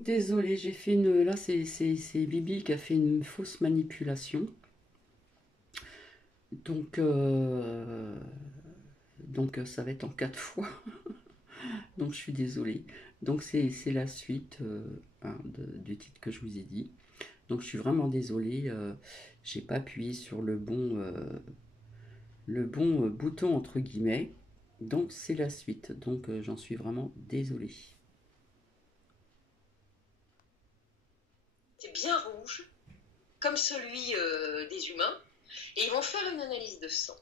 Désolée, j'ai fait une. Là, c'est Bibi qui a fait une fausse manipulation. Donc, ça va être en quatre fois. Donc, je suis désolée. Donc, c'est la suite hein, du titre que je vous ai dit. Donc, je suis vraiment désolée. J'ai pas appuyé sur le bon bouton entre guillemets. Donc, c'est la suite. Donc, j'en suis vraiment désolée. C'est bien rouge, comme celui des humains, et ils vont faire une analyse de sang.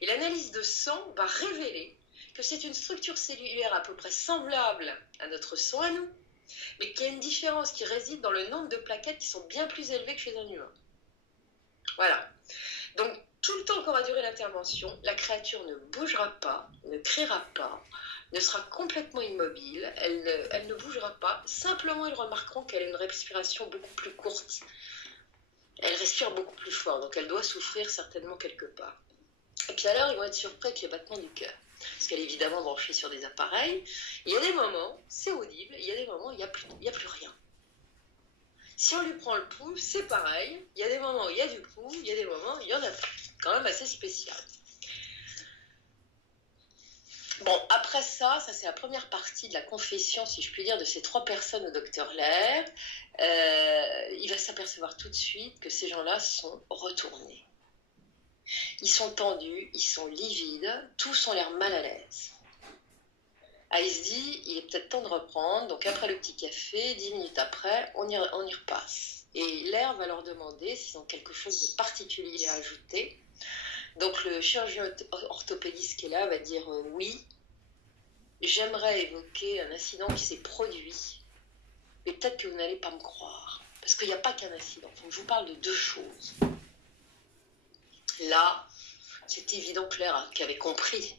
Et l'analyse de sang va révéler que c'est une structure cellulaire à peu près semblable à notre sang à nous, mais qu'il y a une différence qui réside dans le nombre de plaquettes qui sont bien plus élevées que chez un humain. Voilà. Donc, tout le temps qu'aura duré l'intervention, la créature ne bougera pas, ne criera pas, ne sera complètement immobile, elle ne bougera pas. Simplement, ils remarqueront qu'elle a une respiration beaucoup plus courte. Elle respire beaucoup plus fort, donc elle doit souffrir certainement quelque part. Et puis alors, ils vont être surpris avec les battements du cœur, parce qu'elle est évidemment branchée sur des appareils. Il y a des moments, c'est audible, il y a des moments, il n'y a plus rien. Si on lui prend le pouls, c'est pareil. Il y a des moments où il y a du pouls, il y a des moments où il y en a plus. Quand même assez spécial. Bon, après ça, ça c'est la première partie de la confession, si je puis dire, de ces trois personnes au docteur Lair. Il va s'apercevoir tout de suite que ces gens-là sont retournés. Ils sont tendus, ils sont livides, tous ont l'air mal à l'aise. Ah, il se dit, il est peut-être temps de reprendre, donc après le petit café, 10 minutes après, on y repasse. Et l'air va leur demander s'ils ont quelque chose de particulier à ajouter. Donc le chirurgien orthopédiste qui est là va dire oui, j'aimerais évoquer un incident qui s'est produit, mais peut-être que vous n'allez pas me croire, parce qu'il n'y a pas qu'un incident. Donc je vous parle de deux choses. Là, c'est évident que l'air qui avait compris.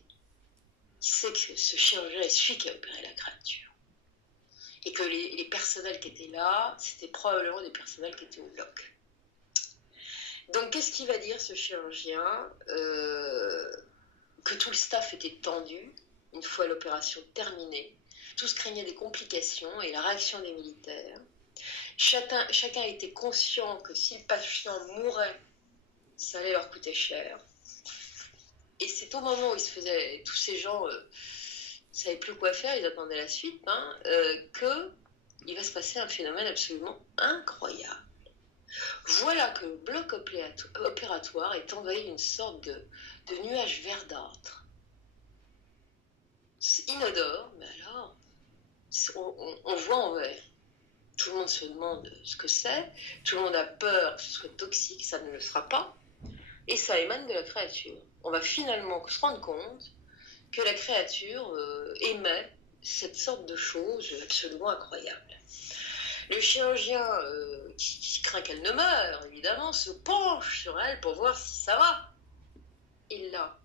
Il sait que ce chirurgien est celui qui a opéré la créature. Et que les personnels qui étaient là, c'était probablement des personnels qui étaient au bloc. Donc, qu'est-ce qu'il va dire, ce chirurgien que tout le staff était tendu, une fois l'opération terminée. Tous craignaient des complications et la réaction des militaires. Chacun était conscient que si le patient mourait, ça allait leur coûter cher. Et c'est au moment où ils se faisaient, tous ces gens ne savaient plus quoi faire, ils attendaient la suite, qu'il va se passer un phénomène absolument incroyable. Voilà que le bloc opératoire est envahi d'une sorte de nuage verdâtre. C'est inodore, mais alors, on voit en vert. Tout le monde se demande ce que c'est, tout le monde a peur que ce soit toxique, ça ne le sera pas, et ça émane de la créature. On va finalement se rendre compte que la créature émet cette sorte de chose absolument incroyable. Le chirurgien, qui craint qu'elle ne meure, évidemment, se penche sur elle pour voir si ça va. Et là,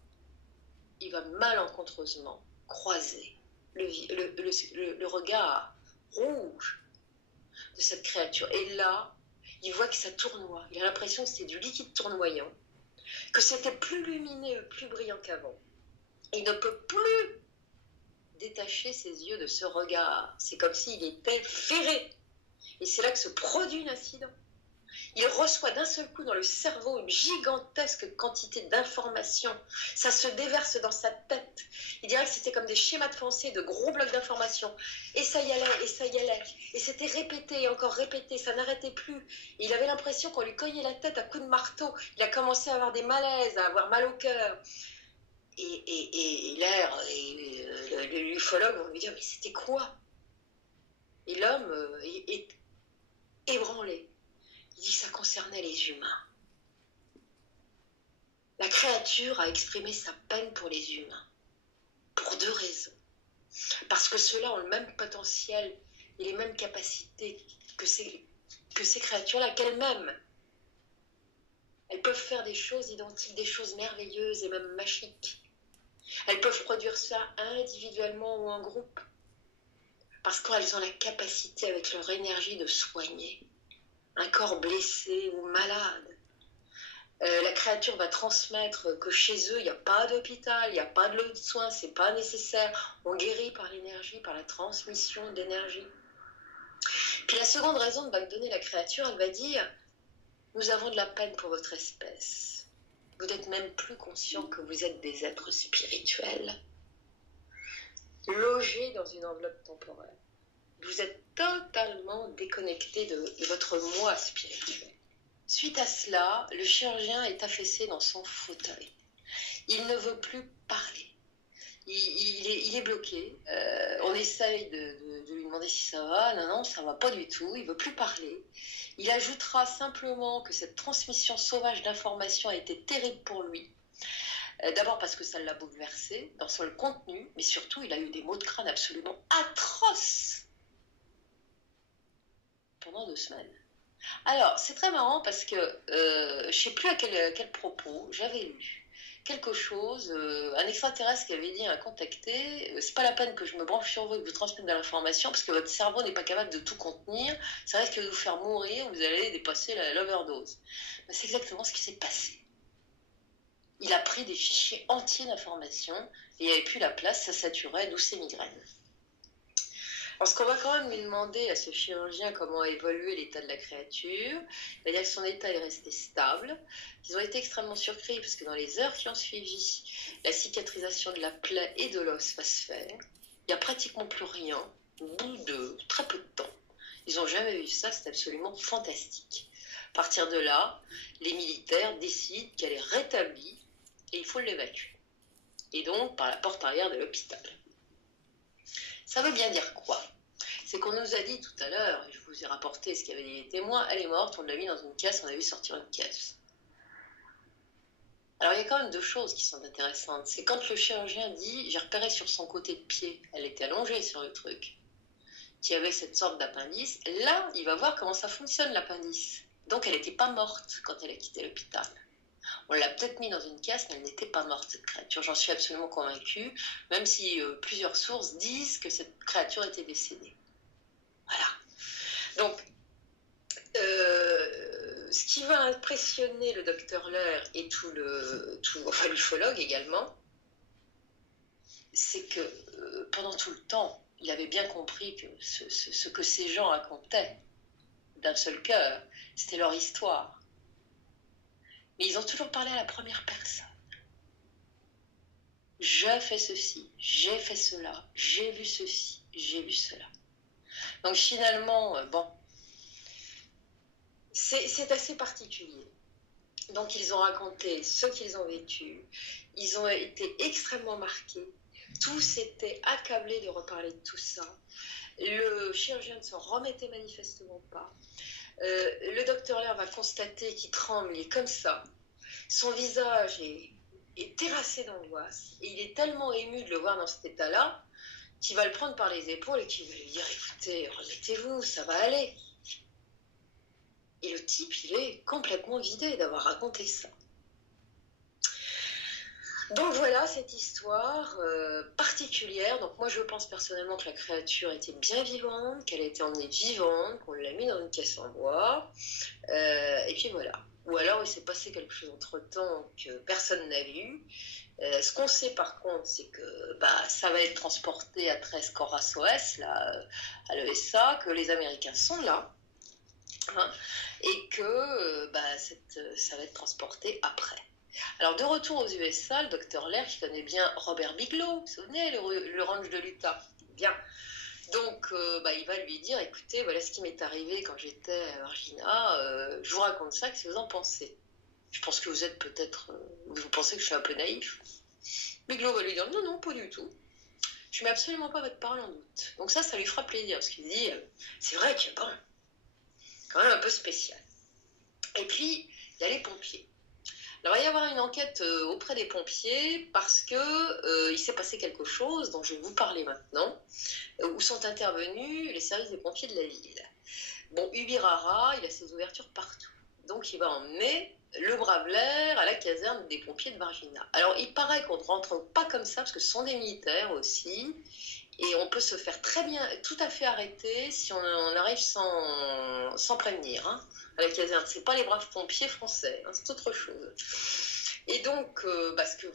il va malencontreusement croiser le regard rouge de cette créature. Et là, il voit que ça tournoie. Il a l'impression que c'était du liquide tournoyant, que c'était plus lumineux, plus brillant qu'avant. Et il ne peut plus détacher ses yeux de ce regard. C'est comme s'il était ferré. Et c'est là que se produit l'incident. Il reçoit d'un seul coup dans le cerveau une gigantesque quantité d'informations. Ça se déverse dans sa tête. Il dirait que c'était comme des schémas de pensée, de gros blocs d'informations. Et ça y allait, et ça y allait. Et c'était répété et encore répété, ça n'arrêtait plus. Et il avait l'impression qu'on lui cognait la tête à coups de marteau. Il a commencé à avoir des malaises, à avoir mal au cœur. Et l'air, l'ufologue vont lui dire, mais c'était quoi? Et l'homme est ébranlé. Il dit que ça concernait les humains. La créature a exprimé sa peine pour les humains, pour deux raisons. Parce que ceux-là ont le même potentiel et les mêmes capacités que ces créatures-là, qu'elles-mêmes. Elles peuvent faire des choses identiques, des choses merveilleuses et même magiques. Elles peuvent produire ça individuellement ou en groupe. Parce qu'elles ont la capacité, avec leur énergie, de soigner un corps blessé ou malade. La créature va transmettre que chez eux, il n'y a pas d'hôpital, il n'y a pas de lieu de soins, c'est pas nécessaire. On guérit par l'énergie, par la transmission d'énergie. Puis Puis la seconde raison va donner la créature, elle va dire, nous avons de la peine pour votre espèce. Vous n'êtes même plus conscient que vous êtes des êtres spirituels, logés dans une enveloppe temporelle. Vous êtes totalement déconnecté de votre moi spirituel. Suite à cela, le chirurgien est affaissé dans son fauteuil. Il ne veut plus parler. Il est bloqué. On essaye de lui demander si ça va. Non, ça va pas du tout. Il veut plus parler. Il ajoutera simplement que cette transmission sauvage d'informations a été terrible pour lui. D'abord parce que ça l'a bouleversé dans son contenu, mais surtout il a eu des maux de crâne absolument atroces pendant 2 semaines. Alors, c'est très marrant parce que je ne sais plus à quel propos j'avais lu quelque chose, un extraterrestre qui avait dit à contacter, c'est pas la peine que je me branche sur vous et que vous transmette de l'information parce que votre cerveau n'est pas capable de tout contenir, ça risque de vous faire mourir, vous allez dépasser l'overdose. Ben, c'est exactement ce qui s'est passé. Il a pris des fichiers entiers d'informations et il n'y avait plus la place, ça saturait, d'où ses migraines. Alors, ce qu'on va quand même lui demander à ce chirurgien comment a évolué l'état de la créature, il va dire que son état est resté stable. Ils ont été extrêmement surpris parce que dans les heures qui ont suivi, la cicatrisation de la plaie et de l'os va se faire. Il n'y a pratiquement plus rien au bout de très peu de temps. Ils n'ont jamais vu ça, c'est absolument fantastique. À partir de là, les militaires décident qu'elle est rétablie et il faut l'évacuer. Et donc par la porte arrière de l'hôpital. Ça veut bien dire quoi? C'est qu'on nous a dit tout à l'heure, et je vous ai rapporté ce qu'il y avait des témoins, elle est morte, on l'a mis dans une caisse, on a vu sortir une caisse. Alors il y a quand même 2 choses qui sont intéressantes. C'est quand le chirurgien dit, j'ai repéré sur son côté de pied, elle était allongée sur le truc, qu'il y avait cette sorte d'appendice. Là, il va voir comment ça fonctionne l'appendice. Donc elle n'était pas morte quand elle a quitté l'hôpital. On l'a peut-être mis dans une caisse, mais elle n'était pas morte, cette créature. J'en suis absolument convaincue, même si plusieurs sources disent que cette créature était décédée. Voilà. Donc, ce qui va impressionner le docteur Lair et enfin l'ufologue également, c'est que pendant tout le temps, il avait bien compris que ce que ces gens racontaient d'un seul cœur, c'était leur histoire. Mais ils ont toujours parlé à la première personne. Je fais ceci, j'ai fait cela, j'ai vu ceci, j'ai vu cela. Donc finalement, bon, c'est assez particulier. Donc ils ont raconté ce qu'ils ont vécu, ils ont été extrêmement marqués, tous étaient accablés de reparler de tout ça. Le chirurgien ne s'en remettait manifestement pas. Le docteur Lair va constater qu'il tremble, il est comme ça. Son visage est terrassé d'angoisse. Et il est tellement ému de le voir dans cet état-là qu'il va le prendre par les épaules et qu'il va lui dire, écoutez, remettez-vous, ça va aller. Et le type, il est complètement vidé d'avoir raconté ça. Donc voilà cette histoire particulière. Donc moi je pense personnellement que la créature était bien vivante, qu'elle a été emmenée vivante, qu'on l'a mis dans une caisse en bois, et puis voilà. Ou alors il s'est passé quelque chose entre-temps que personne n'a vu. Ce qu'on sait par contre, c'est que ça va être transporté à 13 Coras OS, là, à l'ESA, que les Américains sont là, hein, et que ça va être transporté après. Alors, de retour aux USA, le docteur Lair, qui connaît bien Robert Bigelow, vous vous souvenez, le ranch de l'Utah. Bien. Donc, il va lui dire, écoutez, voilà ce qui m'est arrivé quand j'étais à Virginia, je vous raconte ça, qu'est-ce que vous en pensez? Je pense que vous êtes peut-être, vous pensez que je suis un peu naïf. Bigelow va lui dire, non, non, pas du tout. Je mets absolument pas votre parole en doute. Donc ça lui fera plaisir, parce qu'il dit, c'est vrai que, bon, quand même un peu spécial. Et puis, il y a les pompiers. Alors, il va y avoir une enquête auprès des pompiers parce que il s'est passé quelque chose dont je vais vous parler maintenant, où sont intervenus les services des pompiers de la ville. Bon, Ubirara, il a ses ouvertures partout. Donc, il va emmener le brave Lair à la caserne des pompiers de Varginha. Alors, il paraît qu'on ne rentre pas comme ça parce que ce sont des militaires aussi. Et on peut se faire très bien, tout à fait arrêter si on arrive sans prévenir, hein, à la caserne. C'est pas les braves pompiers français, hein, c'est autre chose. Et donc, ce que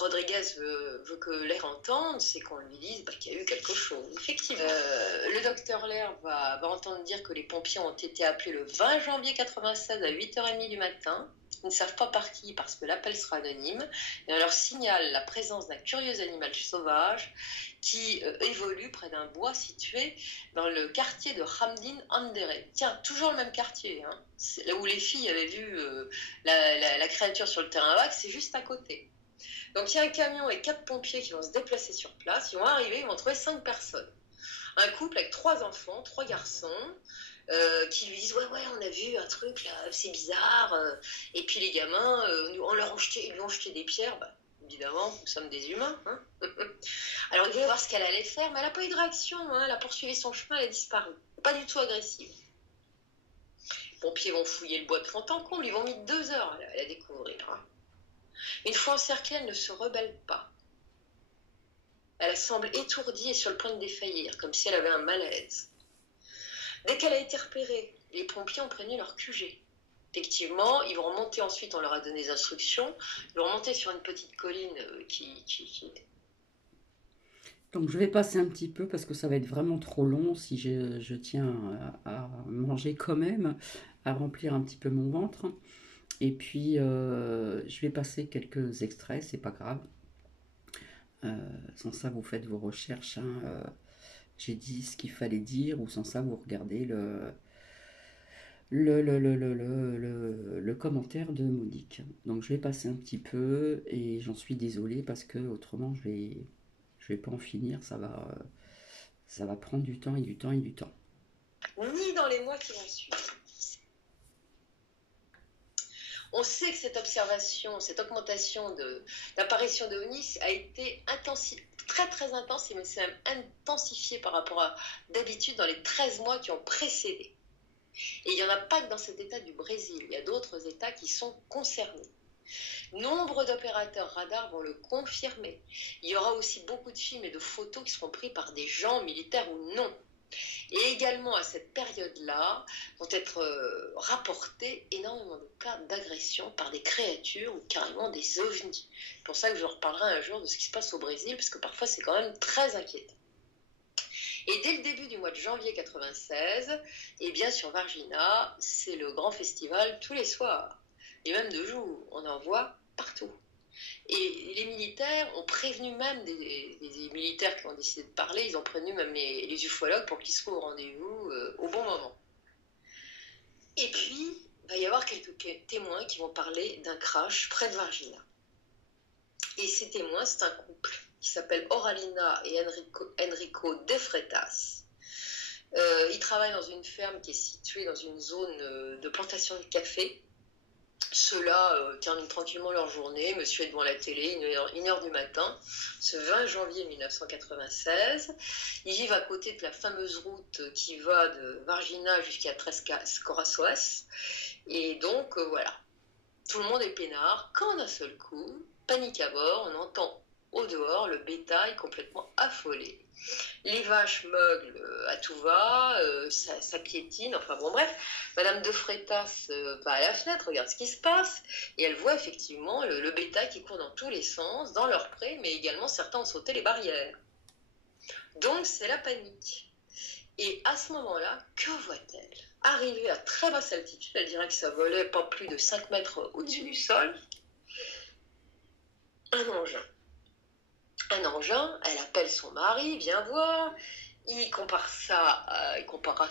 Rodriguez veut que l'air entende, c'est qu'on lui dise qu'il y a eu quelque chose. Effectivement. Le docteur Lair va entendre dire que les pompiers ont été appelés le 20 janvier 96 à 8h30 du matin. Ils ne savent pas par qui, parce que l'appel sera anonyme. Et on leur signale la présence d'un curieux animal sauvage qui évolue près d'un bois situé dans le quartier de Hamdin Andere. Tiens, toujours le même quartier, hein. Là où les filles avaient vu la créature sur le terrain vague, c'est juste à côté. Donc il y a un camion et 4 pompiers qui vont se déplacer sur place. Ils vont arriver, ils vont trouver 5 personnes. Un couple avec 3 enfants, 3 garçons, qui lui disent ouais on a vu un truc là, c'est bizarre. Et puis les gamins, ils lui ont jeté des pierres. Évidemment, nous sommes des humains. Hein. Alors il voulait voir ce qu'elle allait faire, mais elle n'a pas eu de réaction. Hein. Elle a poursuivi son chemin, elle a disparu. Pas du tout agressive. Les pompiers vont fouiller le bois de fond en comble, ils vont mis 2 heures à la découvrir. Hein. Une fois encerclée, elle ne se rebelle pas. Elle semble étourdie et sur le point de défaillir, comme si elle avait un malaise. Dès qu'elle a été repérée, les pompiers ont prévenu leur QG. Effectivement, ils vont remonter ensuite, on leur a donné des instructions, ils vont remonter sur une petite colline qui... Donc je vais passer un petit peu parce que ça va être vraiment trop long si je tiens à manger quand même, à remplir un petit peu mon ventre. Et puis je vais passer quelques extraits, c'est pas grave. Sans ça vous faites vos recherches, hein. J'ai dit ce qu'il fallait dire, ou sans ça vous regardez le commentaire de Monique. Donc je vais passer un petit peu et j'en suis désolée parce que autrement je vais pas en finir, ça va prendre du temps et du temps et du temps. Ni dans les mois qui vont suivre. On sait que cette observation, cette augmentation d'apparition de ovnis a été très très intense, mais c'est même intensifié par rapport à d'habitude dans les 13 mois qui ont précédé. Et il n'y en a pas que dans cet état du Brésil, il y a d'autres états qui sont concernés. Nombre d'opérateurs radars vont le confirmer. Il y aura aussi beaucoup de films et de photos qui seront pris par des gens, militaires ou non. Et également à cette période-là vont être rapportés énormément de cas d'agression par des créatures ou carrément des ovnis. C'est pour ça que je reparlerai un jour de ce qui se passe au Brésil, parce que parfois c'est quand même très inquiétant. Et dès le début du mois de janvier 96, eh bien sur Varginha, c'est le grand festival tous les soirs, et même de jour, on en voit partout. Et les militaires ont prévenu même des militaires qui ont décidé de parler, ils ont prévenu même les ufologues pour qu'ils soient au rendez-vous au bon moment. Et puis, il va y avoir quelques témoins qui vont parler d'un crash près de Varginha. Et ces témoins, c'est un couple qui s'appelle Oralina et Enrico De Freitas. Ils travaillent dans une ferme qui est située dans une zone de plantation de café. Ceux-là terminent tranquillement leur journée, monsieur est devant la télé, 1h du matin, ce 20 janvier 1996. Ils vivent à côté de la fameuse route qui va de Varginha jusqu'à Tres Corações. Et donc, voilà, tout le monde est peinard, quand d'un seul coup, panique à bord, on entend au dehors le bétail complètement affolé. Les vaches meuglent à tout va, ça piétine, enfin bon bref, Madame de Freitas va à la fenêtre, regarde ce qui se passe, et elle voit effectivement le bétail qui court dans tous les sens, dans leur pré, mais également certains ont sauté les barrières. Donc c'est la panique. Et à ce moment-là, que voit-elle? Arrivée à très basse altitude, elle dirait que ça volait pas plus de 5 mètres au-dessus du sol, un engin. Un engin, elle appelle son mari, viens voir. Il compare à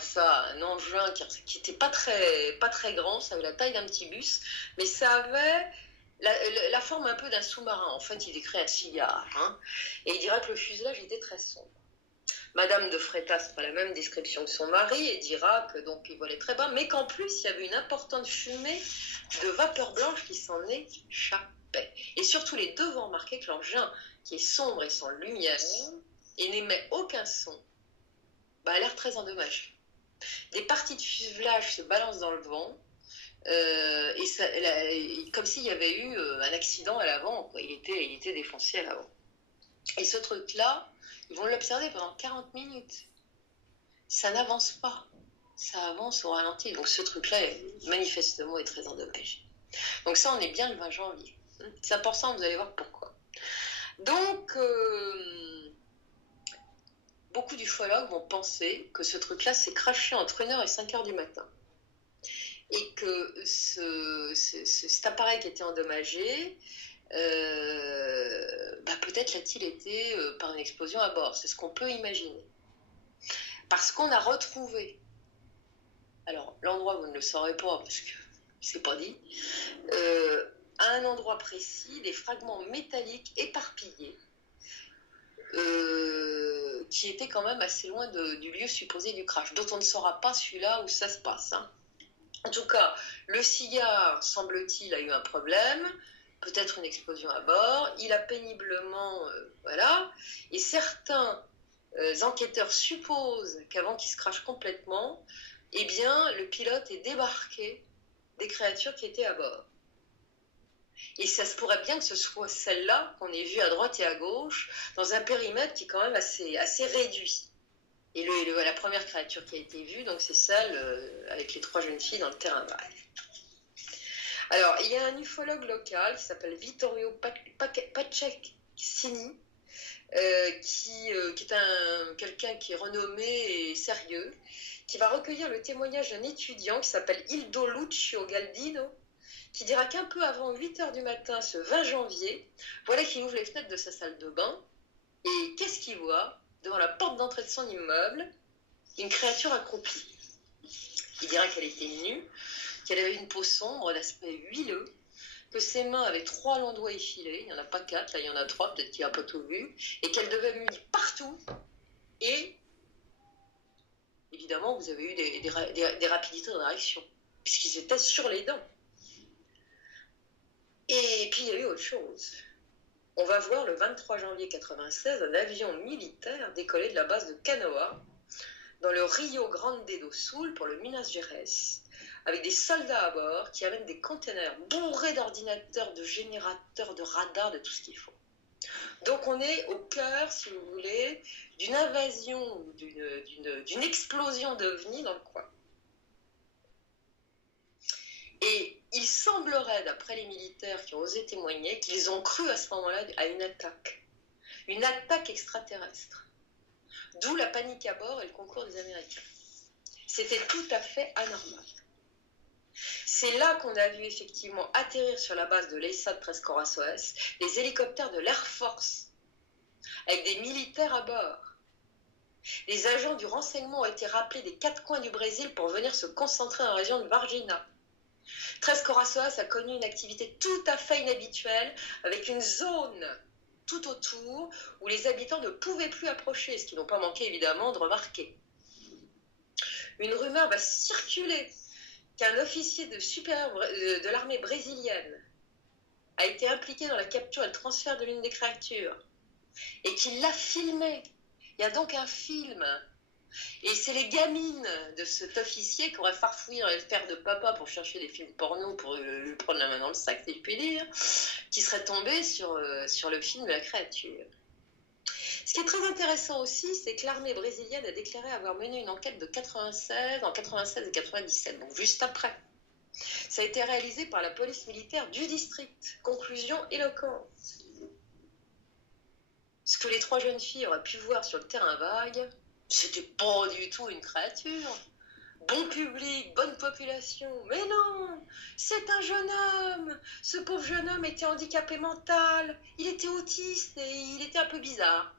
ça à un engin qui n'était pas très grand, ça avait la taille d'un petit bus, mais ça avait la forme un peu d'un sous-marin. En fait, il décrit un cigare. Hein, et il dira que le fuselage était très sombre. Madame de Freitas fera la même description que son mari et dira que donc il volait très bas, mais qu'en plus il y avait une importante fumée de vapeur blanche qui s'en échappait. Et surtout, les deux vont remarquer que l'engin, qui est sombre et sans lumière, et n'émet aucun son, a l'air très endommagé. Des parties de fuselage se balancent dans le vent, comme s'il y avait eu un accident à l'avant, quoi. Il était défoncé à l'avant. Et ce truc-là, ils vont l'observer pendant 40 minutes. Ça n'avance pas. Ça avance au ralenti. Donc ce truc-là, manifestement, est très endommagé. Donc ça, on est bien le 20 janvier. C'est important, vous allez voir pourquoi. Donc, beaucoup d'ufologues vont penser que ce truc-là s'est craché entre 1h et 5h du matin. Et que cet appareil qui était endommagé, peut-être l'a-t-il été par une explosion à bord. C'est ce qu'on peut imaginer. Parce qu'on a retrouvé, alors l'endroit vous ne le saurez pas parce que c'est pas dit, à un endroit précis, des fragments métalliques éparpillés qui étaient quand même assez loin du lieu supposé du crash, dont on ne saura pas celui-là où ça se passe. Hein. En tout cas, le cigare, semble-t-il, a eu un problème, peut-être une explosion à bord, il a péniblement... voilà, et certains enquêteurs supposent qu'avant qu'il se crache complètement, eh bien, le pilote ait débarqué des créatures qui étaient à bord. Et ça se pourrait bien que ce soit celle-là qu'on ait vue à droite et à gauche, dans un périmètre qui est quand même assez réduit. Et la première créature qui a été vue, donc c'est celle avec les 3 jeunes filles dans le terrain vague. Alors, il y a un ufologue local qui s'appelle Vittorio Paccheccini, qui est quelqu'un qui est renommé et sérieux, qui va recueillir le témoignage d'un étudiant qui s'appelle Ildo Lucio Galdino, qui dira qu'un peu avant 8h du matin, ce 20 janvier, voilà qu'il ouvre les fenêtres de sa salle de bain, et qu'est-ce qu'il voit ? Devant la porte d'entrée de son immeuble, une créature accroupie. Il dira qu'elle était nue, qu'elle avait une peau sombre, d'aspect huileux, que ses mains avaient 3 longs doigts effilés, il n'y en a pas 4, là il y en a 3, peut-être qu'il n'a pas tout vu, et qu'elle devait venir partout, et évidemment vous avez eu des rapidités de réaction, puisqu'ils étaient sur les dents. Et puis il y a eu autre chose. On va voir le 23 janvier 1996 un avion militaire décoller de la base de Canoa dans le Rio Grande do Sul pour le Minas Gerais, avec des soldats à bord qui amènent des containers bourrés d'ordinateurs, de générateurs, de radars, de tout ce qu'il faut. Donc on est au cœur, si vous voulez, d'une invasion, d'une explosion d'ovnis dans le coin. Et il semblerait, d'après les militaires qui ont osé témoigner, qu'ils ont cru à ce moment-là à une attaque extraterrestre. D'où la panique à bord et le concours des Américains. C'était tout à fait anormal. C'est là qu'on a vu effectivement atterrir sur la base de l'ESA de Tres Corações les hélicoptères de l'Air Force, avec des militaires à bord. Les agents du renseignement ont été rappelés des 4 coins du Brésil pour venir se concentrer dans la région de Varginha. Tres Corações a connu une activité tout à fait inhabituelle, avec une zone tout autour où les habitants ne pouvaient plus approcher, ce qu'ils n'ont pas manqué évidemment de remarquer. Une rumeur va circuler qu'un officier de l'armée brésilienne a été impliqué dans la capture et le transfert de l'une des créatures et qu'il l'a filmé. Il y a donc un film. Et c'est les gamines de cet officier qui auraient farfouillé dans les sphères de papa pour chercher des films porno pour lui prendre la main dans le sac, si je puis dire, qui seraient tombés sur le film de la créature. Ce qui est très intéressant aussi, c'est que l'armée brésilienne a déclaré avoir mené une enquête en 96 et 97, donc juste après. Ça a été réalisé par la police militaire du district. Conclusion éloquente. Ce que les 3 jeunes filles auraient pu voir sur le terrain vague, c'était pas du tout une créature. Bon public, bonne population. Mais non, c'est un jeune homme. Ce pauvre jeune homme était handicapé mental. Il était autiste et il était un peu bizarre.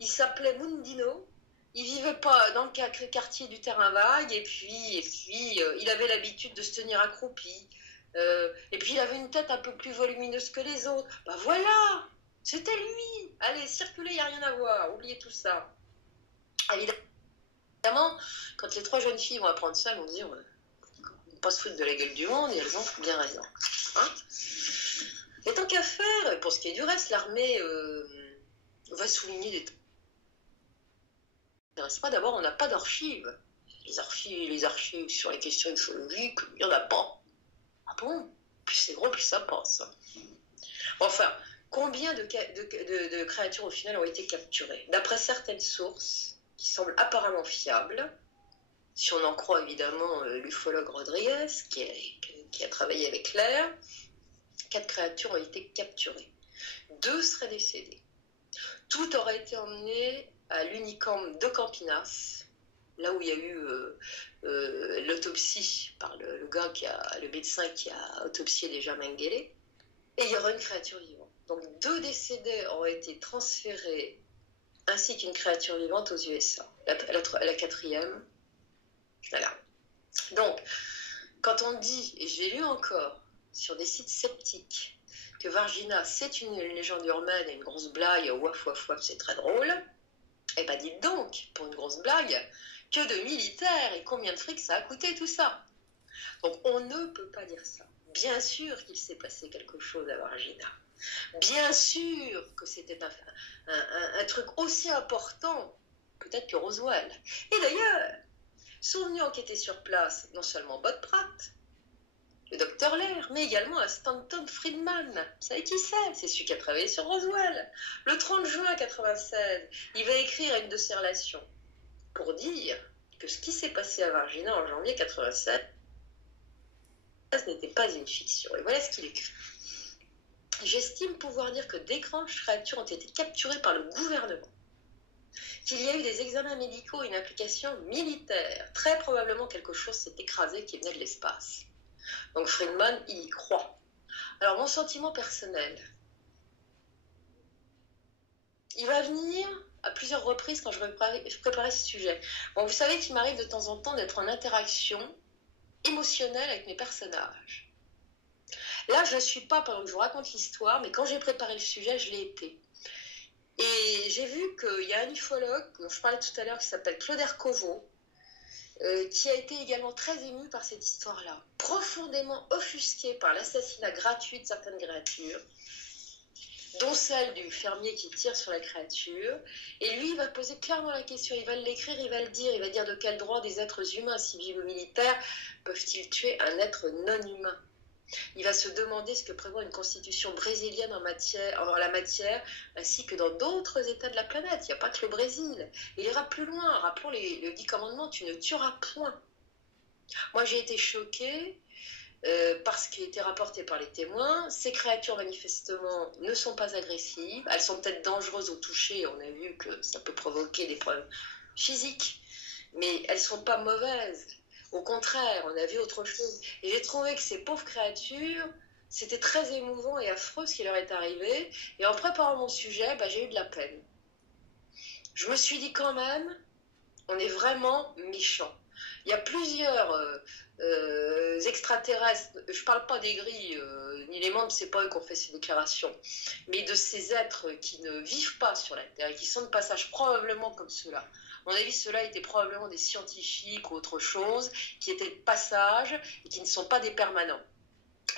Il s'appelait Mundino. Il vivait pas dans le quartier du terrain vague et puis il avait l'habitude de se tenir accroupi. Et puis il avait une tête un peu plus volumineuse que les autres. Bah voilà, c'était lui. Allez, circulez, il n'y a rien à voir. Oubliez tout ça. Évidemment, quand les 3 jeunes filles vont apprendre ça, elles vont dire on ne pas se foutre de la gueule du monde, et elles ont bien raison. Hein, et tant qu'à faire, pour ce qui est du reste, l'armée va souligner des... pas d'abord, on n'a pas d'archives. Les archives sur les questions ufologiques, il n'y en a pas. Ah bon? Plus c'est gros, plus ça passe. Enfin, combien de créatures au final ont été capturées? D'après certaines sources, qui semblent apparemment fiables, si on en croit évidemment l'ufologue Rodriguez, qui a travaillé avec Claire, 4 créatures ont été capturées. 2 seraient décédées. Tout aurait été emmené à l'Unicamp de Campinas, là où il y a eu l'autopsie par le médecin qui a autopsié déjà Mengele. Et il y aura une créature vivante. Donc 2 décédés ont été transférés, ainsi qu'une créature vivante aux USA. La 4e, voilà. Donc, quand on dit, et j'ai lu encore sur des sites sceptiques, que Varginha, c'est une légende urbaine et une grosse blague, waf waf waf, c'est très drôle, eh bien dites donc, pour une grosse blague, que de militaires et combien de fric ça a coûté tout ça. Donc on ne peut pas dire ça. Bien sûr qu'il s'est passé quelque chose à Varginha. Bien sûr que c'était un truc aussi important, peut-être que Roswell. Et d'ailleurs, sont venus enquêter sur place non seulement Bob Pratt, le docteur Lair, mais également un Stanton Friedman. Vous savez qui c'est? C'est celui qui a travaillé sur Roswell. Le 30 juin 1996, il va écrire une de ses relations pour dire que ce qui s'est passé à Varginha en janvier 1996 n'était pas une fiction. Et voilà ce qu'il écrit. J'estime pouvoir dire que d'étranges créatures ont été capturées par le gouvernement, qu'il y a eu des examens médicaux et une application militaire. Très probablement quelque chose s'est écrasé qui venait de l'espace. Donc Friedman, il y croit. Alors mon sentiment personnel, il va venir à plusieurs reprises quand je préparais ce sujet. Bon, vous savez qu'il m'arrive de temps en temps d'être en interaction émotionnelle avec mes personnages. Là, je ne suis pas pendant que je vous raconte l'histoire, mais quand j'ai préparé le sujet, je l'ai été. Et j'ai vu qu'il y a un ufologue, dont je parlais tout à l'heure, qui s'appelle Claude Ercovo, qui a été également très ému par cette histoire-là, profondément offusqué par l'assassinat gratuit de certaines créatures, dont celle du fermier qui tire sur la créature. Et lui, il va poser clairement la question, il va l'écrire, il va le dire, il va dire de quel droit des êtres humains, civils ou militaires, peuvent-ils tuer un être non humain? Il va se demander ce que prévoit une constitution brésilienne en la matière, ainsi que dans d'autres États de la planète. Il n'y a pas que le Brésil. Il ira plus loin. Rappelons le 10 commandements, tu ne tueras point. Moi, j'ai été choquée par ce qui a été rapporté par les témoins. Ces créatures, manifestement, ne sont pas agressives. Elles sont peut-être dangereuses au toucher. On a vu que ça peut provoquer des problèmes physiques. Mais elles ne sont pas mauvaises. Au contraire, on a vu autre chose. Et j'ai trouvé que ces pauvres créatures, c'était très émouvant et affreux ce qui leur est arrivé. Et en préparant mon sujet, j'ai eu de la peine. Je me suis dit quand même, on est vraiment méchants. Il y a plusieurs extraterrestres, je ne parle pas des gris, ni les membres, c'est pas eux qui ont fait ces déclarations, mais de ces êtres qui ne vivent pas sur la Terre et qui sont de passage probablement comme ceux-là. À mon avis, ceux-là étaient probablement des scientifiques ou autre chose, qui étaient de passage et qui ne sont pas des permanents.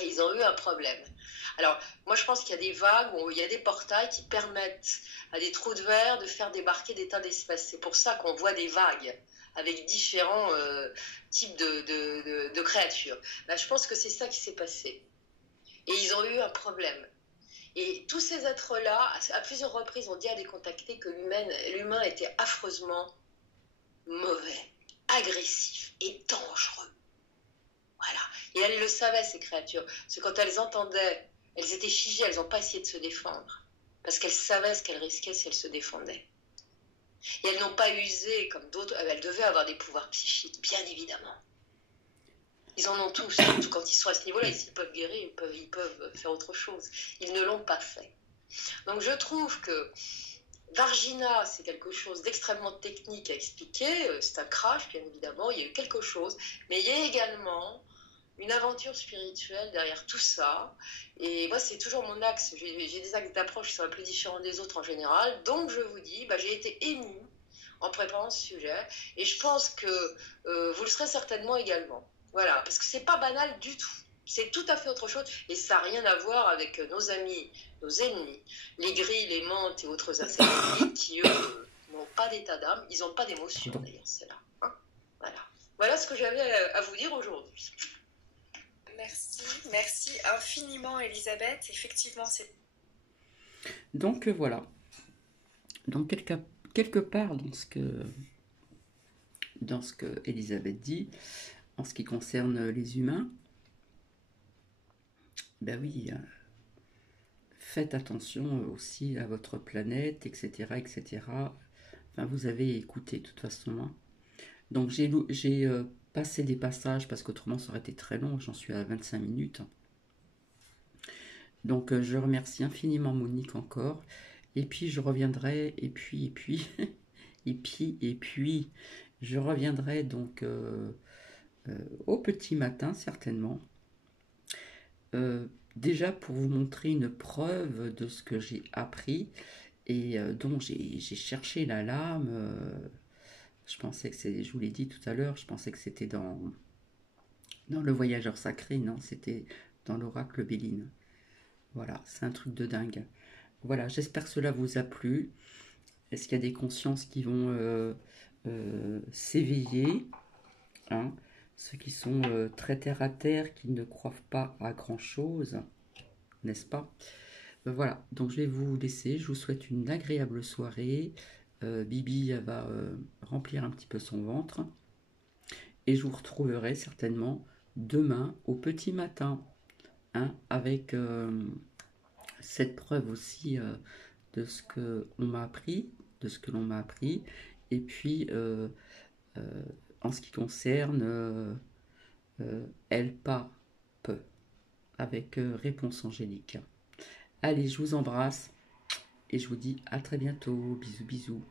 Et ils ont eu un problème. Alors, moi je pense qu'il y a des vagues, où il y a des portails qui permettent à des trous de verre de faire débarquer des tas d'espèces. C'est pour ça qu'on voit des vagues avec différents types de créatures. Je pense que c'est ça qui s'est passé. Et ils ont eu un problème. Et tous ces êtres-là, à plusieurs reprises, ont dit à des contactés que l'humain était affreusement mauvais, agressif et dangereux. Voilà. Et elles le savaient, ces créatures. Parce que quand elles entendaient, elles étaient figées, elles n'ont pas essayé de se défendre. Parce qu'elles savaient ce qu'elles risquaient si elles se défendaient. Et elles n'ont pas usé comme d'autres. Elles devaient avoir des pouvoirs psychiques, bien évidemment. Ils en ont tous. Surtout quand ils sont à ce niveau-là, ils peuvent guérir, ils peuvent faire autre chose. Ils ne l'ont pas fait. Donc je trouve que Varginha, c'est quelque chose d'extrêmement technique à expliquer. C'est un crash, bien évidemment. Il y a eu quelque chose. Mais il y a également une aventure spirituelle derrière tout ça. Et moi, c'est toujours mon axe. J'ai des axes d'approche qui sont un peu différents des autres en général. Donc, je vous dis, j'ai été émue en préparant ce sujet. Et je pense que vous le serez certainement également. Voilà, parce que c'est pas banal du tout. C'est tout à fait autre chose. Et ça n'a rien à voir avec nos amis, nos ennemis, les grilles, les menthes et autres insectes qui, eux, n'ont pas d'état d'âme. Ils n'ont pas d'émotion, d'ailleurs, c'est là. Hein, voilà. Voilà ce que j'avais à vous dire aujourd'hui. Merci infiniment Elisabeth, effectivement c'est... Donc voilà, donc quelque part dans ce que Elisabeth dit, en ce qui concerne les humains, ben oui, faites attention aussi à votre planète, etc., etc. Enfin, vous avez écouté de toute façon, hein. Donc j'ai passé des passages parce qu'autrement ça aurait été très long, j'en suis à 25 minutes. Donc je remercie infiniment Monique encore. Et puis je reviendrai, et puis, je reviendrai donc au petit matin certainement. Déjà pour vous montrer une preuve de ce que j'ai appris et donc j'ai cherché l'alarme. Je pensais que c'est, je vous l'ai dit tout à l'heure, je pensais que c'était dans le voyageur sacré, non, c'était dans l'oracle Béline. Voilà, c'est un truc de dingue. Voilà, j'espère que cela vous a plu. Est-ce qu'il y a des consciences qui vont s'éveiller, hein, ceux qui sont très terre à terre, qui ne croient pas à grand chose, n'est-ce pas? Voilà, donc je vais vous laisser. Je vous souhaite une agréable soirée. Bibi elle va remplir un petit peu son ventre. Et je vous retrouverai certainement demain au petit matin, hein, avec cette preuve aussi de ce que on m'a appris, de ce que l'on m'a appris. Et puis, en ce qui concerne elle pas peu, avec réponse angélique. Allez, je vous embrasse et je vous dis à très bientôt. Bisous, bisous.